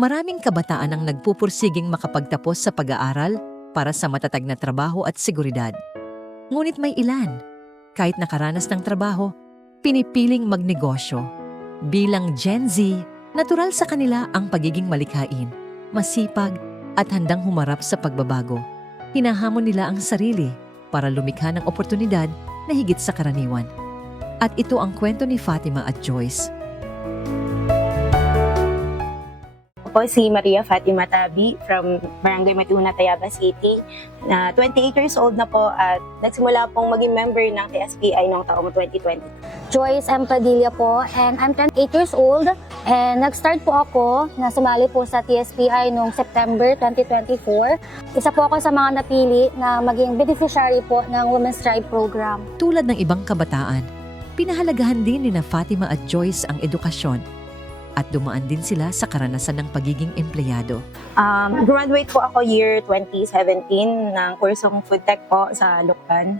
Maraming kabataan ang nagpupursiging makapagtapos sa pag-aaral para sa matatag na trabaho at seguridad. Ngunit may ilan, kahit nakaranas ng trabaho, pinipiling magnegosyo. Bilang Gen Z, natural sa kanila ang pagiging malikhain, masipag at handang humarap sa pagbabago. Hinahamon nila ang sarili para lumikha ng oportunidad na higit sa karaniwan. At ito ang kwento ni Fatima at Joyce. Ako si Maria Fatima Tabi from Barangay Matuna, Tayabas City. 28 years old na po at nagsimula pong maging member ng TSPI noong taong 2020. Joyce M. Padilla po, and I'm 28 years old. And nag-start po ako na sumali po sa TSPI noong September 2024. Isa po ako sa mga napili na maging beneficiary po ng Women's Tribe Program. Tulad ng ibang kabataan, pinahalagahan din ni Fatima at Joyce ang edukasyon at dumaan din sila sa karanasan ng pagiging empleyado. Graduate po ako year 2017 ng kursong food tech po sa Lukban.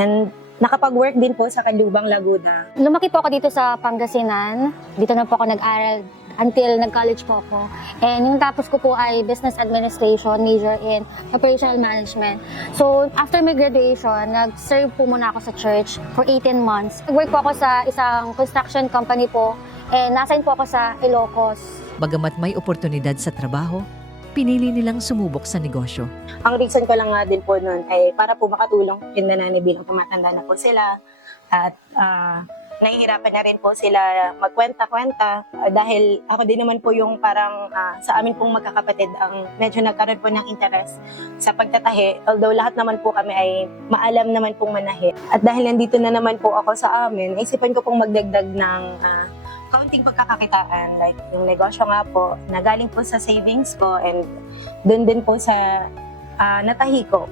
And nakapag-work din po sa Calubang, Laguna. Lumaki po ako dito sa Pangasinan. Dito na po ako nag-aral until nag-college po ako. And yung tapos ko po ay Business Administration, major in Operational Management. So, after my graduation, nag-serve po muna ako sa church for 18 months. Nag-work po ako sa isang construction company po, and na-assign po ako sa Ilocos. Bagamat may oportunidad sa trabaho, pinili nilang sumubok sa negosyo. Ang reason ko lang nga din po noon ay para po makatulong yung nanay bilang tumatanda na po sila. At nahihirapan na rin po sila magkwenta-kwenta dahil ako din naman po yung parang sa amin pong magkakapatid ang medyo nagkaroon po ng interest sa pagtatahi. Although lahat naman po kami ay maalam naman pong manahi. At dahil nandito na naman po ako sa amin, isipan ko pong magdagdag ng kaunting pagkakakitaan, like yung negosyo nga po, na galing po sa savings ko and doon din po sa natahi ko.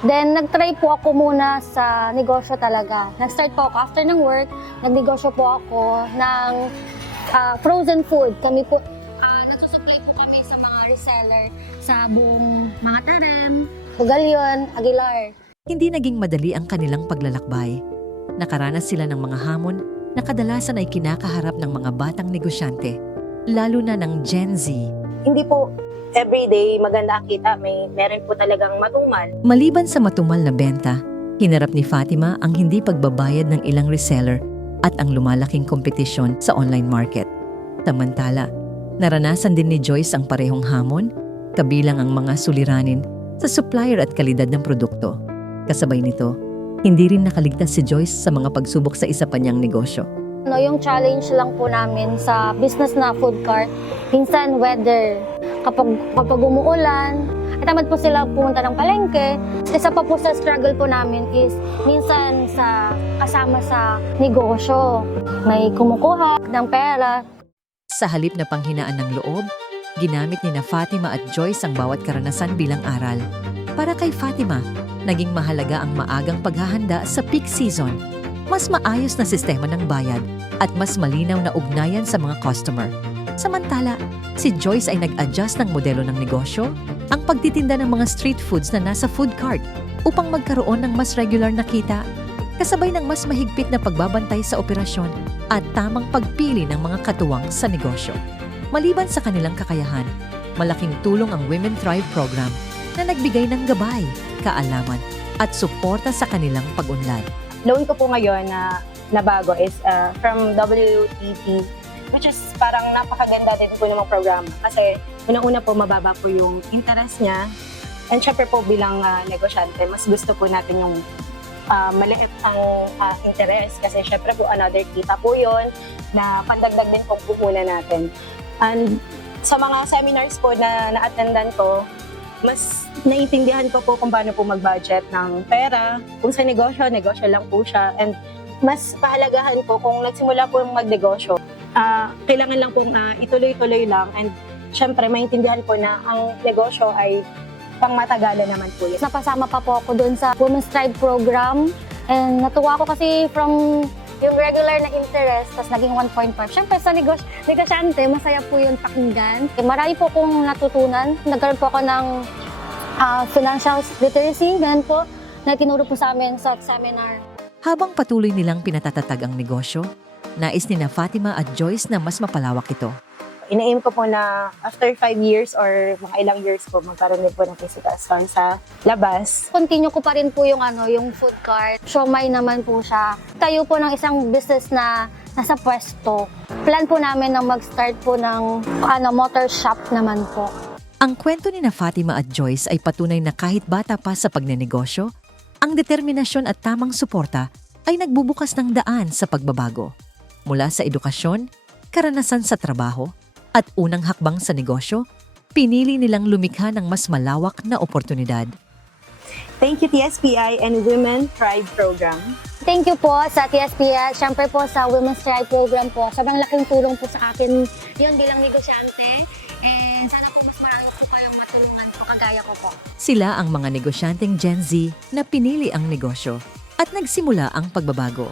Then, nag-try po ako muna sa negosyo talaga. Nag-start po ako after ng work, nagnegosyo po ako ng frozen food. Kami po, nagsusupply po kami sa mga reseller sa buong mga Tarem, Pugalion, Aguilar. Hindi naging madali ang kanilang paglalakbay. Nakaranas sila ng mga hamon na kadalasan ay kinakaharap ng mga batang negosyante, lalo na ng Gen Z. Hindi po everyday maganda ang kita, meron po talagang matumal. Maliban sa matumal na benta, hinarap ni Fatima ang hindi pagbabayad ng ilang reseller at ang lumalaking kompetisyon sa online market. Samantala, naranasan din ni Joyce ang parehong hamon, kabilang ang mga suliranin sa supplier at kalidad ng produkto. Kasabay nito, hindi rin nakaligtas si Joyce sa mga pagsubok sa isa pa niyang negosyo. Yung challenge lang po namin sa business na food cart, minsan weather. Kapag umuulan, tamad po sila pumunta ng palengke. Isa pa po sa struggle po namin is minsan sa kasama sa negosyo. May kumukuha ng pera. Sa halip na panghinaan ng loob, ginamit ni Fatima at Joyce ang bawat karanasan bilang aral. Para kay Fatima, naging mahalaga ang maagang paghahanda sa peak season, mas maayos na sistema ng bayad at mas malinaw na ugnayan sa mga customer. Samantala, si Joyce ay nag-adjust ng modelo ng negosyo, ang pagtitinda ng mga street foods na nasa food cart upang magkaroon ng mas regular na kita, kasabay ng mas mahigpit na pagbabantay sa operasyon at tamang pagpili ng mga katuwang sa negosyo. Maliban sa kanilang kakayahan, malaking tulong ang Women Thrive Program na nagbigay ng gabay, kaalaman at suporta sa kanilang pag-unlad. Loan ko po ngayon na nabago is from WTP, which is parang napakaganda din po ng programa. Kasi unang-una po mababa po yung interest niya. And syempre po bilang negosyante, mas gusto po natin yung maliit ang interest. Kasi syempre po another kita po yun na pandagdag din pong puhunan natin. And sa mga seminars po na na-attendan ko, mas naiintindihan ko po kung paano po mag-budget ng pera. Kung sa negosyo, negosyo lang po siya. And mas pahalagahan po kung nagsimula po yung magnegosyo. Kailangan lang pong ituloy-tuloy lang. And syempre, maintindihan po na ang negosyo ay pangmatagalan naman po yun. Napasama pa po ako doon sa Women's Tribe Program. And natuwa ko kasi from yung regular na interest, tapos naging 1.5. Siyempre sa negosyante, masaya po yung pakinggan. Marami po akong natutunan. Nagkaroon po ako ng financial literacy, ganun po, na tinuro po sa amin sa seminar. Habang patuloy nilang pinatatatag ang negosyo, nais ni Fatima at Joyce na mas mapalawak ito. ina-aim ko po na after 5 years or mga ilang years po, magkaroon din po ng physical store sa labas. Continue ko pa rin po yung yung food cart. Siomai naman po siya. Tayo po ng isang business na nasa pwesto. Plan po namin na mag-start po ng motor shop naman po. Ang kwento ni na Fatima at Joyce ay patunay na kahit bata pa sa pagnenegosyo, ang determinasyon at tamang suporta ay nagbubukas ng daan sa pagbabago. Mula sa edukasyon, karanasan sa trabaho, at unang hakbang sa negosyo, pinili nilang lumikha ng mas malawak na oportunidad. Thank you TSPI and Women Thrive Program. Thank you po sa TSPS, syempre po sa Women's Thrive Program po. Sobrang laking tulong po sa akin yun bilang negosyante. And sana po mas marami po kayong matulungan po, kagaya ko po. Sila ang mga negosyanteng Gen Z na pinili ang negosyo at nagsimula ang pagbabago.